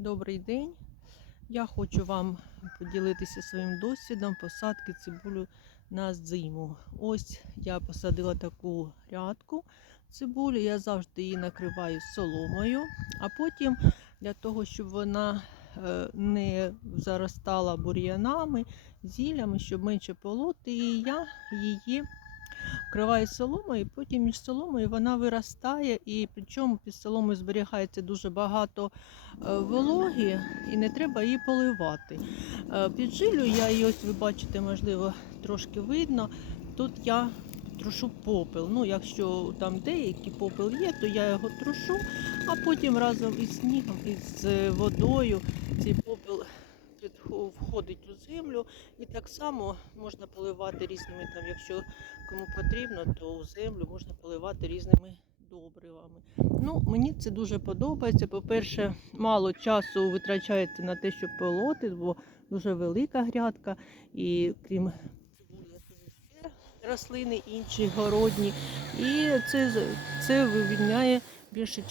Добрий день. Я хочу вам поділитися своїм досвідом посадки цибулю на зиму. Ось я посадила таку рядку цибулі. Я завжди її накриваю соломою, а потім для того, щоб вона е, не заростала бур'янами, зіллями, щоб менше полоти, я її вкриваю соломою, потім між соломою вона виростає, і причому під соломою зберігається дуже багато е, вологі, і не треба її поливати. Е, Піджилю я її, ось ви бачите, можливо, трошки видно. Тут я трушу попел. Ну, якщо там деякий попел є, то я його трушу, а потім разом із снігом, із е, водою цей попел входить у землю. І так само можна поливати різними, там, якщо кому потрібно, то у землю можна поливати різними добривами. Ну, мені це дуже подобається. По-перше, мало часу витрачається на те, щоб полоти, бо дуже велика грядка, і крім рослини інші городні. І це, це вивільняє більше часу.